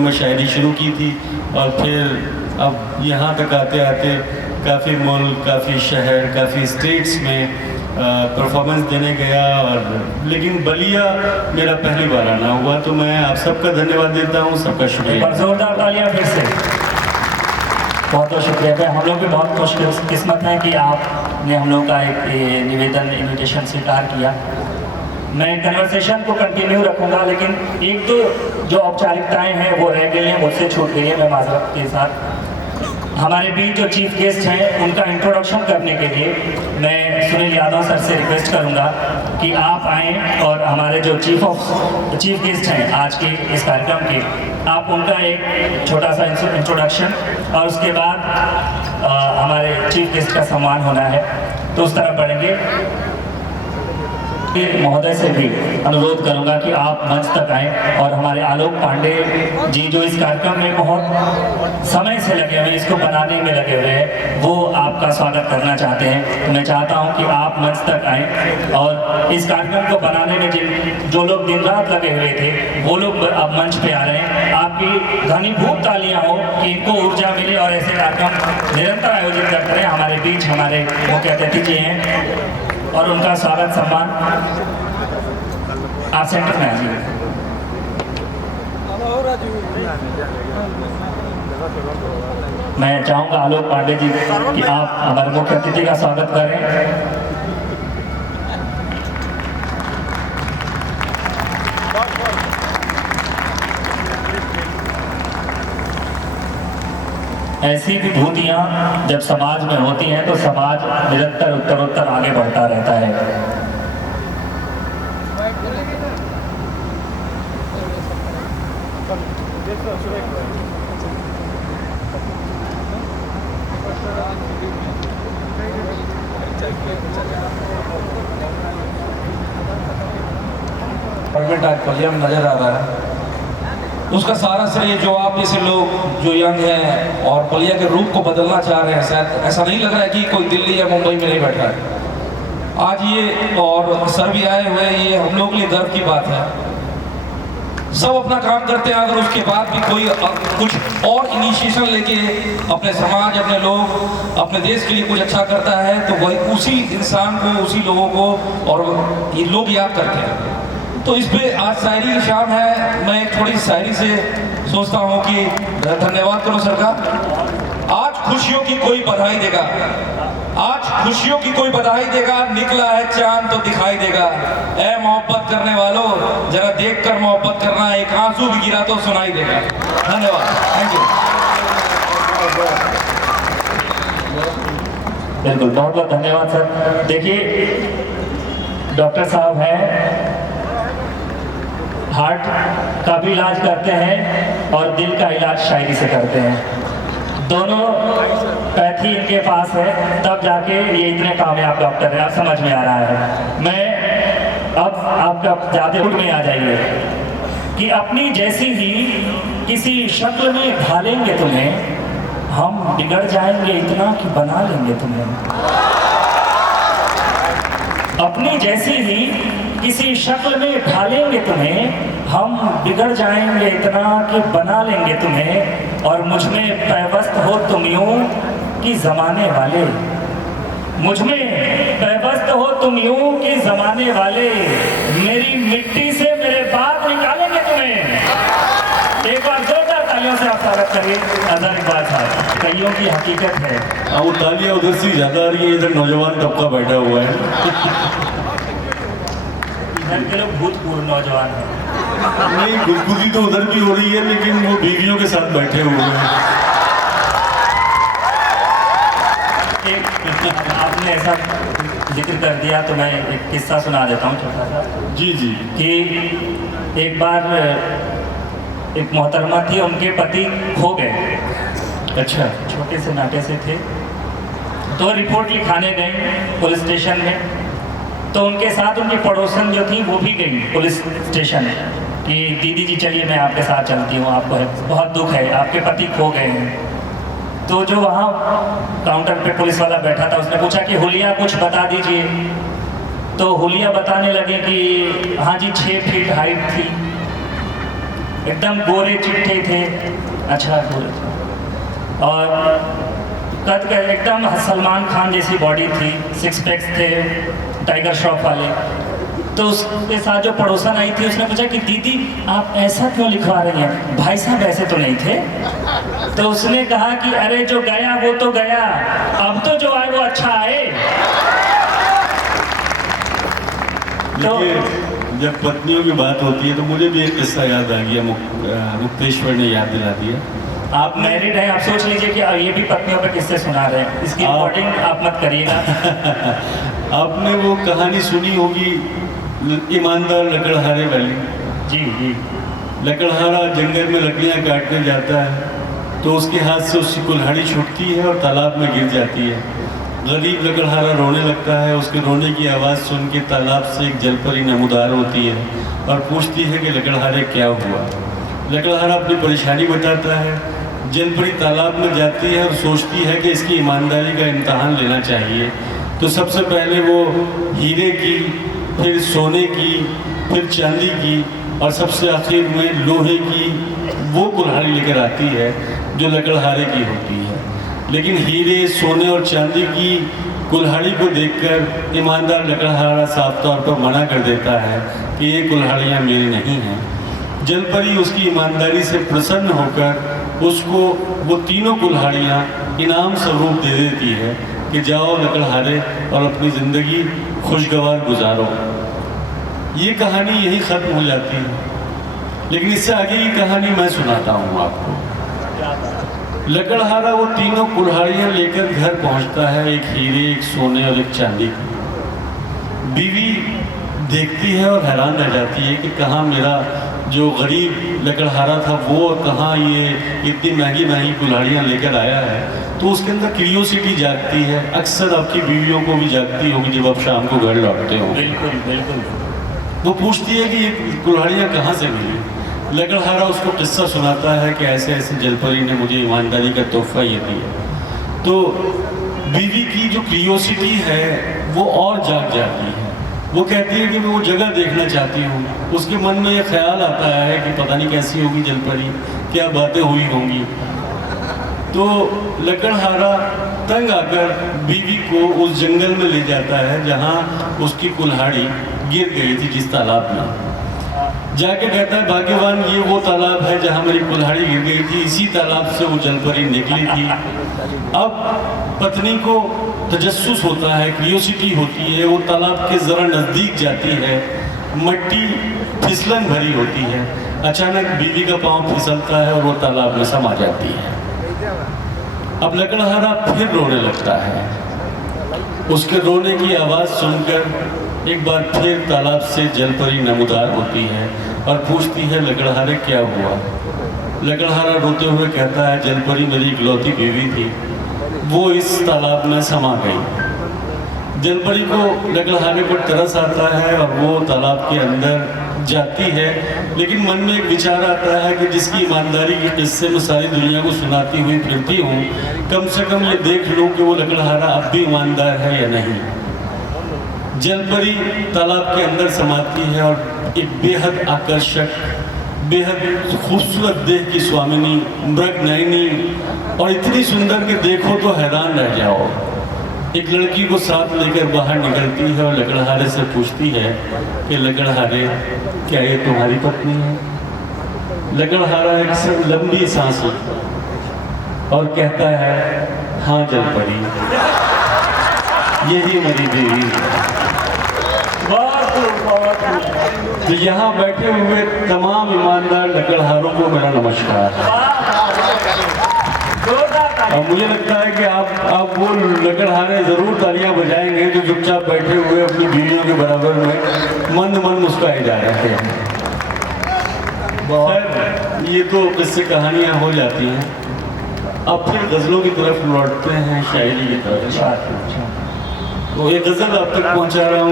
में शायरी शुरू की थी और फिर अब यहाँ तक आते आते काफ़ी मुल्क, काफ़ी शहर, काफ़ी स्टेट्स में परफॉर्मेंस देने गया। और लेकिन बलिया मेरा पहली बार आना हुआ, तो मैं आप सबका धन्यवाद देता हूँ, सबका शुक्रिया। जोरदार तालियां फिर से। बहुत बहुत शुक्रिया। हम लोग भी बहुत खुशकिस्मत हैं कि आपने हम लोग का एक निवेदन, इन्विटेशन स्वीकार किया। मैं कन्वर्सेशन को कंटिन्यू रखूंगा, लेकिन एक दो जो औपचारिकताएं हैं वो रह गई हैं, मुझसे छूट गई है। मैं माजरत के साथ हमारे बीच जो चीफ गेस्ट हैं उनका इंट्रोडक्शन करने के लिए मैं सुनील यादव सर से रिक्वेस्ट करूंगा कि आप आएँ और हमारे जो चीफ गेस्ट हैं आज के इस कार्यक्रम के, आप उनका एक छोटा सा इंट्रोडक्शन और उसके बाद हमारे चीफ गेस्ट का सम्मान होना है, तो उस तरह बढ़ेंगे। महोदय से भी अनुरोध करूंगा कि आप मंच तक आएं और हमारे आलोक पांडे जी जो इस कार्यक्रम में बहुत समय से लगे हुए हैं, इसको बनाने में लगे हुए हैं, वो आपका स्वागत करना चाहते हैं। तो मैं चाहता हूं कि आप मंच तक आएं और इस कार्यक्रम को बनाने में जो लोग दिन रात लगे हुए थे वो लोग अब मंच पे आ रहे हैं। आपकी घनीभूत तालियां हो कि इनको ऊर्जा मिले और ऐसे कार्यक्रम निरंतर आयोजित करते रहे। हमारे बीच हमारे मुख्य अतिथि जी हैं और उनका स्वागत सम्मान आप सेंटर में आ जाइए। मैं चाहूंगा आलोक पांडे जी कि आप हमारे मुख्य अतिथि का स्वागत करें। ऐसी विभूतियाँ जब समाज में होती हैं तो समाज निरंतर उत्तरोत्तर आगे बढ़ता रहता है। पलिया में नजर आ रहा है, उसका सारा श्रेय जो आप जैसे लोग जो यंग हैं और पलिया के रूप को बदलना चाह रहे हैं, शायद ऐसा नहीं लग रहा है कि कोई दिल्ली या मुंबई में नहीं बैठा है आज ये, और सर भी आए हुए, ये हम लोग के लिए गर्व की बात है। सब अपना काम करते हैं, अगर उसके बाद भी कोई कुछ और इनिशिएशन लेके अपने समाज, अपने लोग, अपने देश के लिए कुछ अच्छा करता है तो वही उसी इंसान को, उसी लोगों को और ये लोग याद करते हैं। तो इस पे आज शायरी की शाम है, मैं एक थोड़ी शायरी से सोचता हूँ कि धन्यवाद करो सर का। आज खुशियों की कोई बधाई देगा, आज खुशियों की कोई बधाई देगा, निकला है चांद तो दिखाई देगा। ऐ मोहब्बत करने वालों जरा देख कर मोहब्बत करना, एक आंसू भी गिरा तो सुनाई देगा। धन्यवाद, थैंक यू। बिल्कुल, बहुत बहुत धन्यवाद सर। देखिए डॉक्टर साहब हैं, हार्ट का भी इलाज करते हैं और दिल का इलाज शायरी से करते हैं। दोनों पैथी इनके पास है, तब जाके ये इतने कामयाब डॉक्टर है। आप समझ में आ रहा है। मैं अब आपका ज़्यादा में आ जाइए कि अपनी जैसी ही किसी शक्ल में ढालेंगे तुम्हें, हम बिगड़ जाएंगे इतना कि बना लेंगे तुम्हें। अपनी जैसी ही किसी शक्ल में ढालेंगे तुम्हें, हम बिगड़ जाएंगे इतना कि बना लेंगे तुम्हें। और मुझ में पैवस्त हो तुम यूं कि जमाने वाले, मुझ में पैवस्त हो तुम यूं कि जमाने वाले, मेरी मिट्टी से मेरे बाप निकालेंगे तुम्हें। एक बार जोरदार तालियों से आप स्वागत करिए अजहर इकबाल साहब। कईयों की हकीकत है, वो तालियां उधर से ज़्यादा आ रही है, इधर नौजवान तबका बैठा हुआ है। इधर के लोग भूतपूर्व नौजवान हैं। नहीं, गुदगुदी तो उधर भी हो रही है, लेकिन वो बीवियों के साथ बैठे हुए हैं। आपने ऐसा जिक्र कर दिया तो मैं एक किस्सा सुना देता हूँ छोटा सा। जी जी। कि एक बार एक मोहतरमा थी, उनके पति खो गए। अच्छा। छोटे से नाटे से थे, तो रिपोर्ट लिखाने गए पुलिस स्टेशन में। तो उनके साथ उनकी पड़ोसन जो थी वो भी गई पुलिस स्टेशन कि दीदी जी चलिए मैं आपके साथ चलती हूँ, आपको बहुत दुख है, आपके पति खो गए हैं। तो जो वहाँ काउंटर पे पुलिस वाला बैठा था उसने पूछा कि हुलिया कुछ बता दीजिए। तो हुलिया बताने लगे कि हाँ जी 6 फीट हाइट थी, एकदम गोरे चिट्टे थे, अच्छा गोरे थे, और कद का एकदम सलमान खान जैसी बॉडी थी, 6 पैक्स थे, टाइगर श्रॉफ वाले। तो उसके साथ जो पड़ोसन आई थी उसने पूछा कि दीदी आप ऐसा क्यों लिखवा रही हैं, भाई साहब ऐसे तो नहीं थे। तो उसने कहा कि अरे जो गया वो तो गया, अब तो जो आए वो अच्छा आए। तो जब पत्नियों की बात होती है तो मुझे भी एक किस्सा याद आ गया, मुक्तेश्वर ने याद दिला दिया। आप मैरिड हैं, आप सोच लीजिए कि ये भी पत्नियों पे किससे सुना रहे हैं, इसकी रिकॉर्डिंग आप मत करिएगा। आपने वो कहानी सुनी होगी ईमानदार लकड़हारे वाली। जी जी। लकड़हारा जंगल में लकड़ियाँ काटने जाता है तो उसके हाथ से उसकी कुल्हाड़ी छूटती है और तालाब में गिर जाती है। गरीब लकड़हारा रोने लगता है, उसके रोने की आवाज़ सुन के तालाब से एक जलपरी नमूदार होती है और पूछती है कि लकड़हारे क्या हुआ। लकड़हारा अपनी परेशानी बताता है। जलपरी तालाब में जाती है और सोचती है कि इसकी ईमानदारी का इम्तहान लेना चाहिए। तो सबसे पहले वो हीरे की, फिर सोने की, फिर चांदी की और सबसे आखिर में लोहे की वो कुल्हाड़ी लेकर आती है जो लकड़हारे की होती है। लेकिन हीरे, सोने और चांदी की कुल्हाड़ी को देखकर ईमानदार लकड़हारा साफ तौर पर मना कर देता है कि ये कुल्हाड़ियाँ मेरी नहीं हैं। जलपरी उसकी ईमानदारी से प्रसन्न होकर उसको वो तीनों कुल्हाड़ियाँ इनाम स्वरूप दे देती है कि जाओ लकड़हारे और अपनी ज़िंदगी खुशगवार गुजारो। ये कहानी यही ख़त्म हो जाती है, लेकिन इससे आगे की कहानी मैं सुनाता हूँ आपको। लकड़हारा वो तीनों कुल्हाड़ियाँ लेकर घर पहुँचता है, एक हीरे, एक सोने और एक चांदी की। बीवी देखती है और हैरान रह जाती है कि कहाँ मेरा जो गरीब लकड़हारा था वो कहाँ ये इतनी महंगी महंगी कुल्हाड़ियाँ लेकर आया है। तो उसके अंदर क्यूरियोसिटी जागती है, अक्सर आपकी बीवियों को भी जागती होगी जब आप शाम को घर लौटते हो। बिल्कुल बिल्कुल। वो पूछती है कि ये कुल्हाड़ियाँ कहाँ से मिली। लकड़हारा उसको किस्सा सुनाता है कि ऐसे ऐसे जलपरी ने मुझे ईमानदारी का तोहफा ये दिया। तो बीवी की जो क्यूरियोसिटी है वो और जाग जाती है। वो कहती है कि मैं वो जगह देखना चाहती हूँ। उसके मन में ये ख्याल आता है कि पता नहीं कैसी होगी जलपरी, क्या बातें हुई होंगी। तो लकड़हारा तंग आकर बीवी को उस जंगल में ले जाता है जहाँ उसकी कुल्हाड़ी गिर गई थी, जिस तालाब में। जाके कहता है भाग्यवान ये वो तालाब है जहाँ मेरी कुल्हाड़ी गिर गई थी, इसी तालाब से वो जलपरी निकली थी। अब पत्नी को तजस्सुस होता है, क्यूरियोसिटी होती है, वो तालाब के ज़रा नज़दीक जाती है। मट्टी फिसलन भरी होती है। अचानक बीवी का पाँव फिसलता है और वो तालाब में समा जाती है। अब लकड़हारा फिर रोने लगता है। उसके रोने की आवाज़ सुनकर एक बार फिर तालाब से जलपरी नमूदार होती है और पूछती है लकड़हारे क्या हुआ। लकड़हारा रोते हुए कहता है जलपरी मेरी इकलौती बीवी थी, वो इस तालाब में समा गई। जलपरी को लकड़हारे पर तरस आता है और वो तालाब के अंदर जाती है, लेकिन मन में एक विचार आता है कि जिसकी ईमानदारी के किस्से में सारी दुनिया को सुनाती हुई फिरती हूँ, कम से कम ये देख लूँ कि वो लकड़हारा अब भी ईमानदार है या नहीं। जलपरी तालाब के अंदर समाती है और एक बेहद आकर्षक, बेहद खूबसूरत देह की स्वामिनी, मृगनयनी और इतनी सुंदर कि देखो तो हैरान रह जाओ, एक लड़की को साथ लेकर बाहर निकलती है और लकड़हारे से पूछती है कि लकड़हारे क्या ये तुम्हारी पत्नी है। लकड़हारा एक लंबी सांस और कहता है हाँ जलपरी, यही मेरी बीवी है। तो यहाँ बैठे हुए तमाम ईमानदार लकड़हारों को मेरा नमस्कार। और मुझे लगता है कि आप वो लकड़हारे ज़रूर तालियां बजाएंगे जो चुपचाप बैठे हुए अपनी बीवियों के बराबर में मंद मंद मुस्कुराए जा रहे हैं। खैर ये तो किस्से कहानियाँ हो जाती हैं। अब फिर गज़लों की तरफ लौटते हैं, शायरी की तरफ। तो ये गज़ल आप तक पहुँचा रहा हूँ।